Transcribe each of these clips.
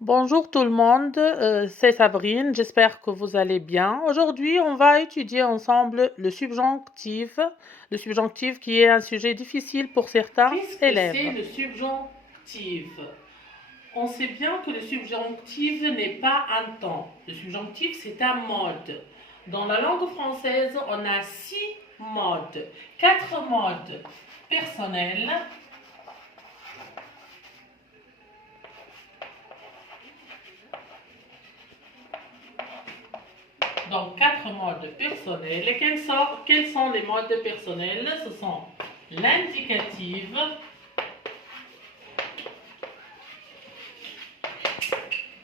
Bonjour tout le monde, c'est Sabrine, j'espère que vous allez bien. Aujourd'hui, on va étudier ensemble le subjonctif. Le subjonctif qui est un sujet difficile pour certains Qu'est-ce que élèves. c'est le subjonctif? On sait bien que le subjonctif n'est pas un temps. Le subjonctif, c'est un mode. Dans la langue française, on a 6 modes. 4 modes personnels, donc 4 modes personnels. Et quels sont les modes personnels? Ce sont l'indicatif,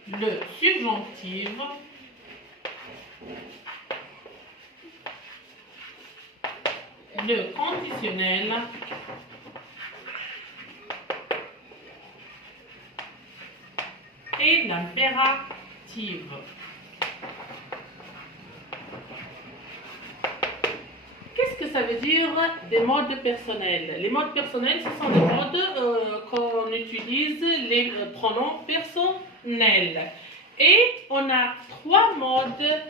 le subjonctif, le conditionnel et l'impératif. Qu'est-ce que ça veut dire des modes personnels? Les modes personnels, ce sont des modes qu'on utilise les pronoms personnels. Et on a 3 modes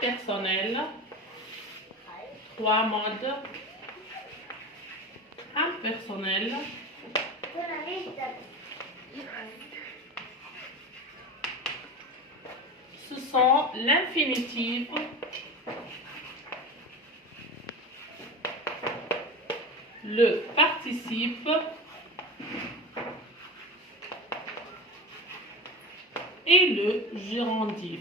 impersonnels. 3 modes impersonnels. Ce sont l'infinitif, le participe et le gérondif.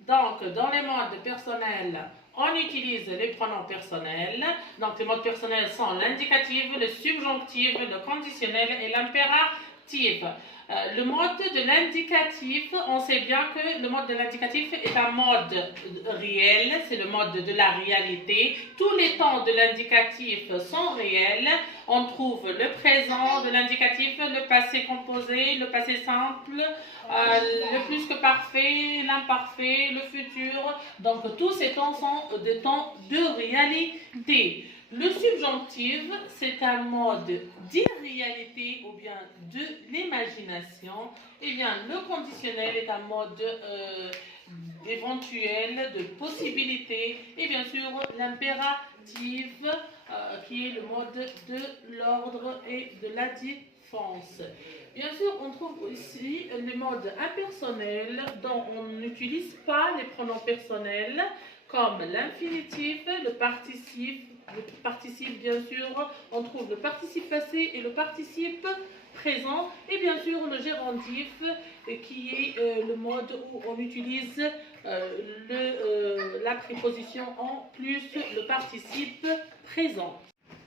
Donc, dans les modes personnels, on utilise les pronoms personnels. Donc, les modes personnels sont l'indicatif, le subjonctif, le conditionnel et l'impératif. Le mode de l'indicatif, on sait bien que le mode de l'indicatif est un mode réel, c'est le mode de la réalité. Tous les temps de l'indicatif sont réels. On trouve le présent de l'indicatif, le passé composé, le passé simple, le plus que parfait, l'imparfait, le futur. Donc tous ces temps sont des temps de réalité. Le subjonctif, c'est un mode d'irréalité ou bien de l'imagination. Et bien, le conditionnel est un mode d'éventuel, de possibilité. Et bien sûr, l'impératif, qui est le mode de l'ordre et de la défense. Bien sûr, on trouve ici les modes impersonnels dont on n'utilise pas les pronoms personnels, comme l'infinitif, le participe, bien sûr, on trouve le participe passé et le participe présent, et bien sûr le gérondif, qui est le mode où on utilise la préposition en plus le participe présent.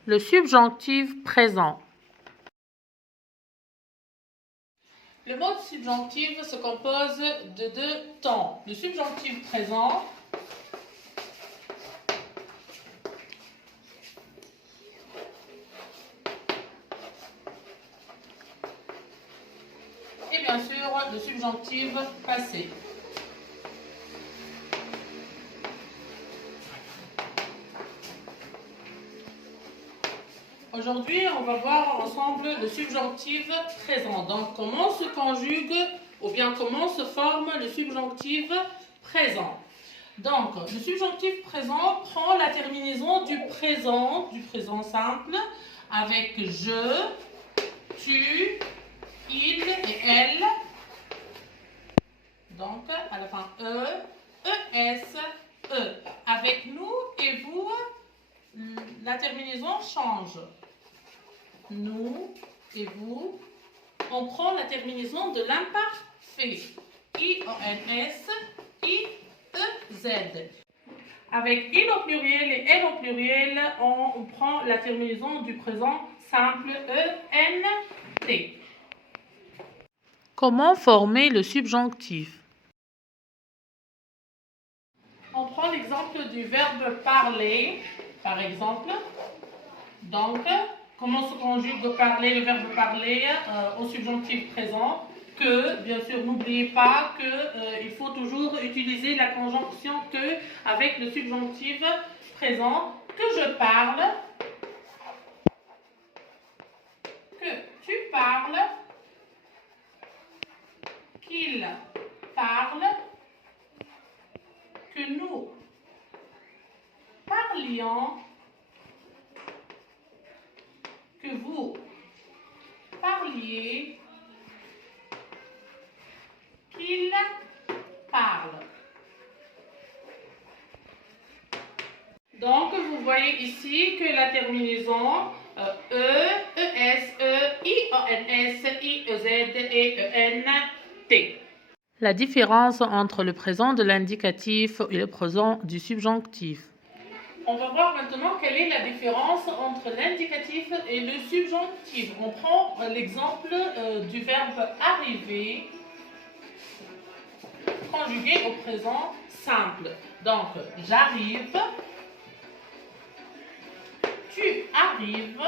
Le subjonctif présent. Le mode subjonctif se compose de 2 temps. Le subjonctif présent et bien sûr le subjonctif passé. Aujourd'hui, on va voir ensemble le subjonctif présent. Donc, comment se conjugue ou bien comment se forme le subjonctif présent. Donc, le subjonctif présent prend la terminaison du présent simple, avec je, tu, il et elle. Donc, à la fin es, e. Avec nous et vous, la terminaison change. Nous et vous, on prend la terminaison de l'imparfait. I-O-N-S, I-E-Z. Avec il au pluriel et elle au pluriel, on prend la terminaison du présent simple E-N-T. Comment former le subjonctif? On prend l'exemple du verbe parler, par exemple. Donc, comment se conjugue parler, le verbe parler au subjonctif présent? Que, bien sûr, n'oubliez pas qu'il faut toujours utiliser la conjonction que avec le subjonctif présent. Que je parle, que vous parliez, qu'il parle. Donc, vous voyez ici que la terminaison E, ES, E, IONS, IEZ et ENT. La différence entre le présent de l'indicatif et le présent du subjonctif. On va voir maintenant quelle est la différence entre l'indicatif et le subjonctif. On prend l'exemple du verbe arriver conjugué au présent simple. Donc, j'arrive, tu arrives,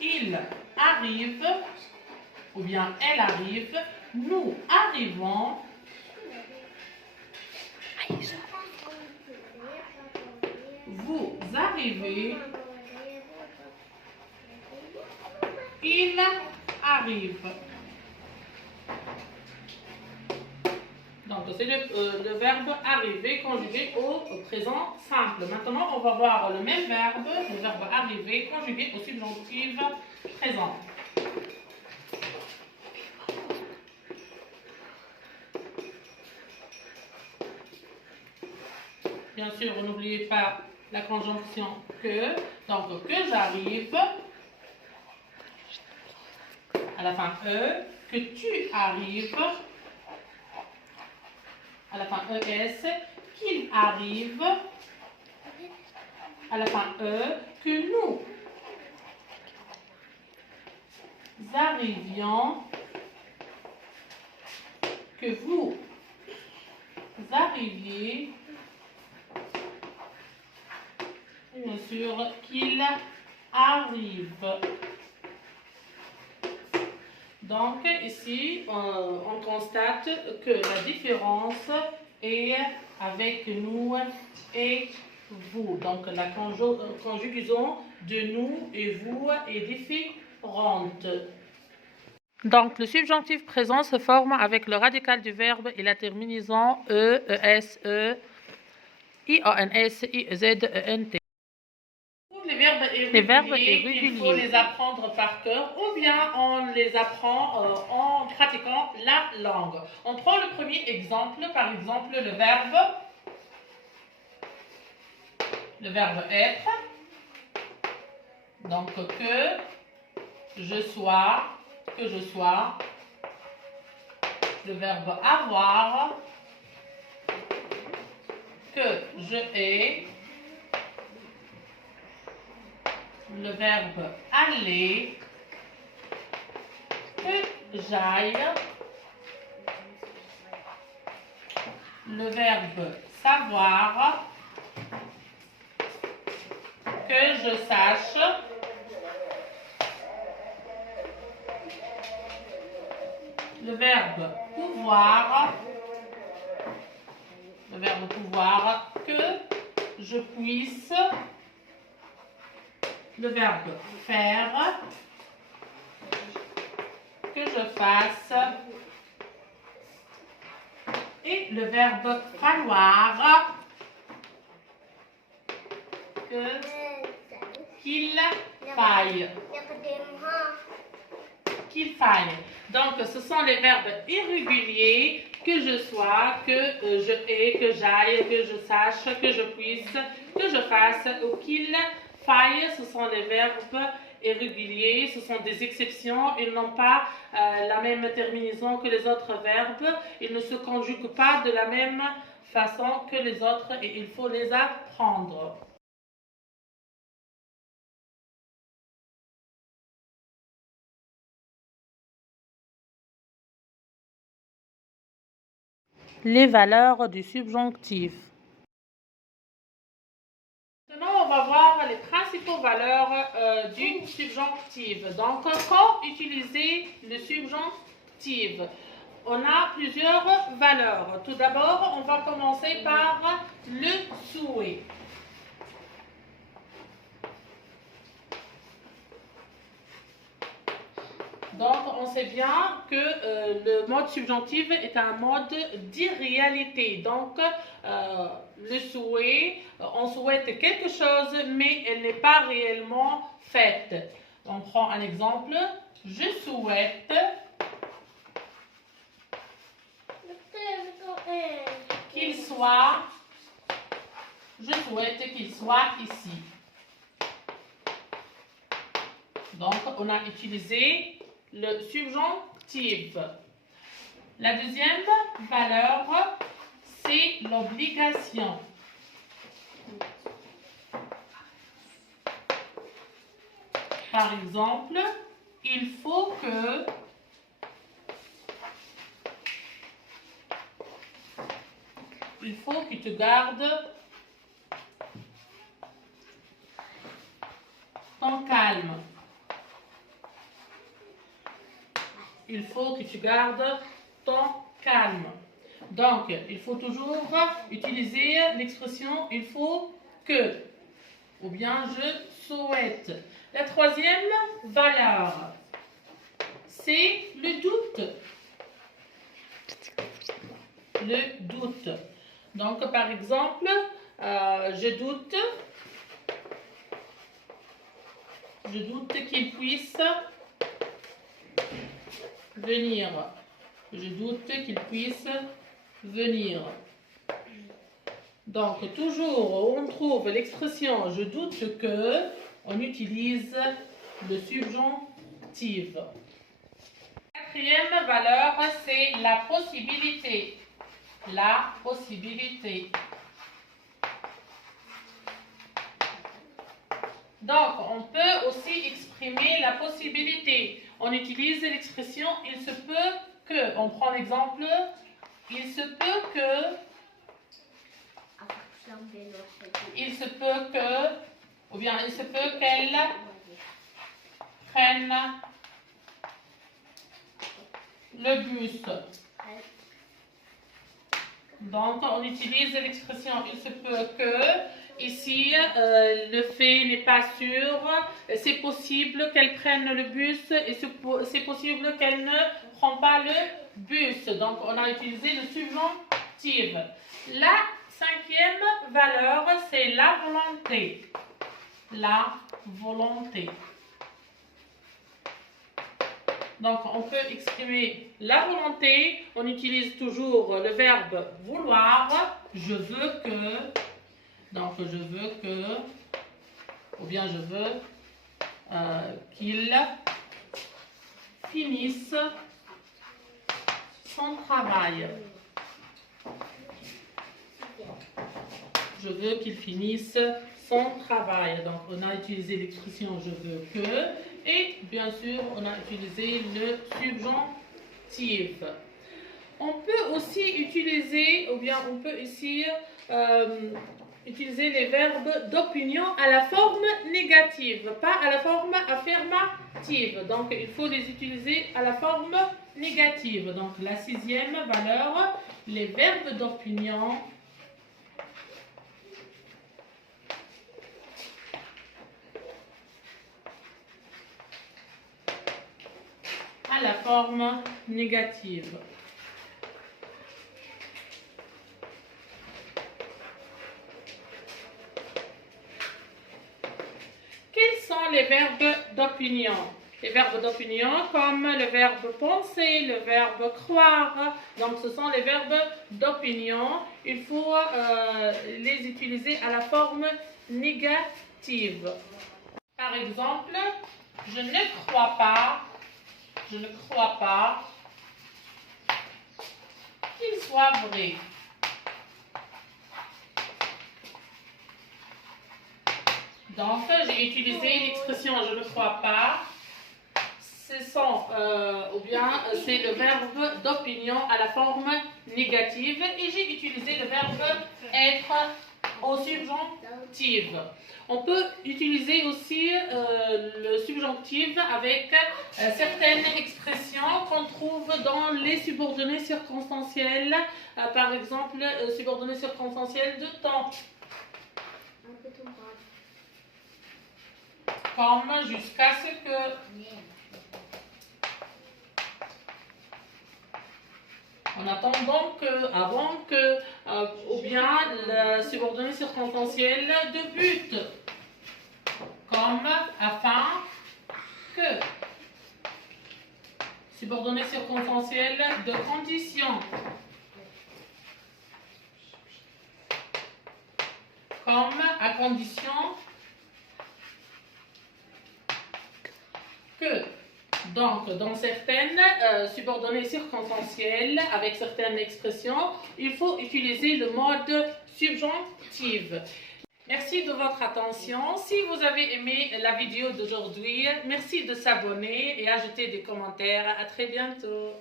il arrive, ou bien elle arrive, nous arrivons, vous arrivez, il arrive. Donc, c'est le verbe arriver conjugué au présent simple. Maintenant, on va voir le même verbe, le verbe arriver conjugué au subjonctif présent. Bien sûr, n'oubliez pas la conjonction que. Donc, que j'arrive, à la fin E, que tu arrives, à la fin ES, qu'il arrive, à la fin E, que nous arrivions, que vous arriviez, et bien sûr qu'il arrive. Donc ici, on constate que la différence est avec nous et vous. Donc la conjugaison de nous et vous est différente. Donc, le subjonctif présent se forme avec le radical du verbe et la terminaison E, ES, E, IONS, IEZ, ENT. Les verbes irréguliers, il faut les apprendre par cœur ou bien on les apprend en pratiquant la langue. On prend le premier exemple, par exemple le verbe être. Donc que je sois, le verbe avoir, que je ai, le verbe aller, que j'aille, le verbe savoir, que je sache, le verbe pouvoir, que je puisse, le verbe faire, que je fasse, et le verbe falloir, qu'il faille. Donc, ce sont les verbes irréguliers, que je sois, que je ai, que j'aille, que je sache, que je puisse, que je fasse, ou qu'il faille. Ce sont les verbes irréguliers, ce sont des exceptions. Ils n'ont pas la même terminaison que les autres verbes. Ils ne se conjuguent pas de la même façon que les autres et il faut les apprendre. Les valeurs du subjonctif. Maintenant, on va voir les principales valeurs du subjonctif. Donc, quand utiliser le subjonctif, on a plusieurs valeurs. Tout d'abord, on va commencer par le souhait. Donc, on sait bien que le mode subjonctif est un mode d'irréalité. Donc, le souhait, on souhaite quelque chose, mais elle n'est pas réellement faite. On prend un exemple. Je souhaite qu'il soit, je souhaite qu'il soit ici. Donc, on a utilisé le subjonctif. La deuxième valeur, c'est l'obligation. Par exemple, il faut que tu gardes ton calme. Il faut que tu gardes ton calme. Donc, il faut toujours utiliser l'expression il faut que ou bien je souhaite. La troisième valeur, c'est le doute. Le doute. Donc, par exemple, je doute qu'il puisse venir. Je doute qu'il puisse venir. Donc, toujours où on trouve l'expression je doute que, on utilise le subjonctif. Quatrième valeur, c'est la possibilité. La possibilité. Donc, on peut aussi exprimer la possibilité. On utilise l'expression il se peut que. On prend l'exemple il se peut que. Il se peut que. Ou bien il se peut qu'elle prenne le bus. Donc, on utilise l'expression il se peut que. Ici, le fait n'est pas sûr. C'est possible qu'elle prenne le bus et c'est possible qu'elle ne prend pas le bus. Donc, on a utilisé le subjonctif. La cinquième valeur, c'est la volonté. La volonté. Donc, on peut exprimer la volonté. On utilise toujours le verbe vouloir. Je veux que. Donc, je veux que, ou bien je veux qu'il finisse son travail. Je veux qu'il finisse son travail. Donc, on a utilisé l'expression je veux que, et bien sûr, on a utilisé le subjonctif. On peut aussi utiliser, ou bien on peut ici utiliser les verbes d'opinion à la forme négative, pas à la forme affirmative. Donc, il faut les utiliser à la forme négative. Donc, la sixième valeur, les verbes d'opinion à la forme négative. Quels sont les verbes d'opinion? Les verbes d'opinion comme le verbe penser, le verbe croire. Donc, ce sont les verbes d'opinion. Il faut les utiliser à la forme négative. Par exemple, je ne crois pas qu'il soit vrai. Donc, j'ai utilisé l'expression je ne crois pas. C'est le verbe d'opinion à la forme négative et j'ai utilisé le verbe être au subjonctif. On peut utiliser aussi le subjonctif avec certaines expressions qu'on trouve dans les subordonnés circonstanciels. Par exemple, subordonnés circonstanciels de temps. Comme jusqu'à ce que. En attendant que, avant que, ou bien le subordonné circonstanciel de but, comme afin que. Subordonné circonstanciel de condition, comme à condition que. Donc, dans certaines subordonnées circonstancielles, avec certaines expressions, il faut utiliser le mode subjonctif. Merci de votre attention. Si vous avez aimé la vidéo d'aujourd'hui, merci de s'abonner et ajouter des commentaires. À très bientôt.